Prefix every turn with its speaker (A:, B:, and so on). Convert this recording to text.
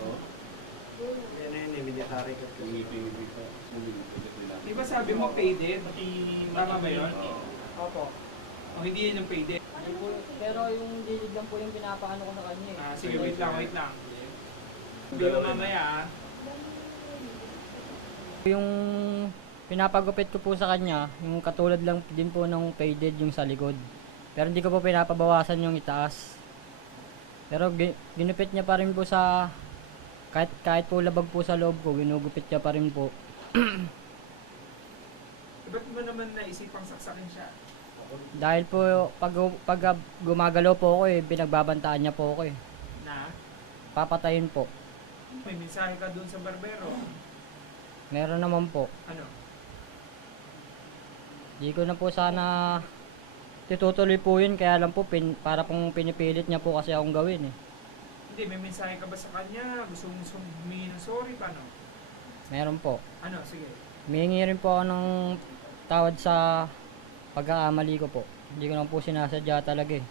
A: Oo.
B: Yan na yun, eh, military ka.
A: Pinipinipig ka.
C: Di ba sabi mo faded? Tama ba yun?
A: Oo.
D: Opo.
C: O hindi yun yung
D: po- Pero yung dilig lang po yung pinapaano ko sa kanya eh.
C: Ah, sige, wait lang, wait lang. Hindi mo mamaya ah.
D: Yung pinapagupit ko po sa kanya, yung katulad lang din po ng faded yung sa likod. Pero hindi ko po pinapabawasan yung itaas. Pero gi- ginupit niya pa rin po sa kahit kahit po labag po sa loob ko, ginugupit niya pa rin po.
C: Eh, Ba't mo naman naisipang saksakin siya?
D: Dahil po pag pag gumagalaw po ako eh, pinagbabantaan niya po ako eh.
C: Na,
D: Papatayin po.
C: may mensahe ka dun sa barbero.
D: Meron naman po.
C: Ano?
D: Di ko na po sana titutuloy po yun kaya lang po pin, para pong pinipilit niya po kasi akong gawin eh.
C: Hindi, may mensahe ka ba sa kanya? Gusto mong humingi ng sorry? Paano?
D: Meron po.
C: Ano? Sige.
D: Mihingi rin po ako ng tawad sa pagkakamali ko po. Hindi ko naman po sinasadya talaga eh.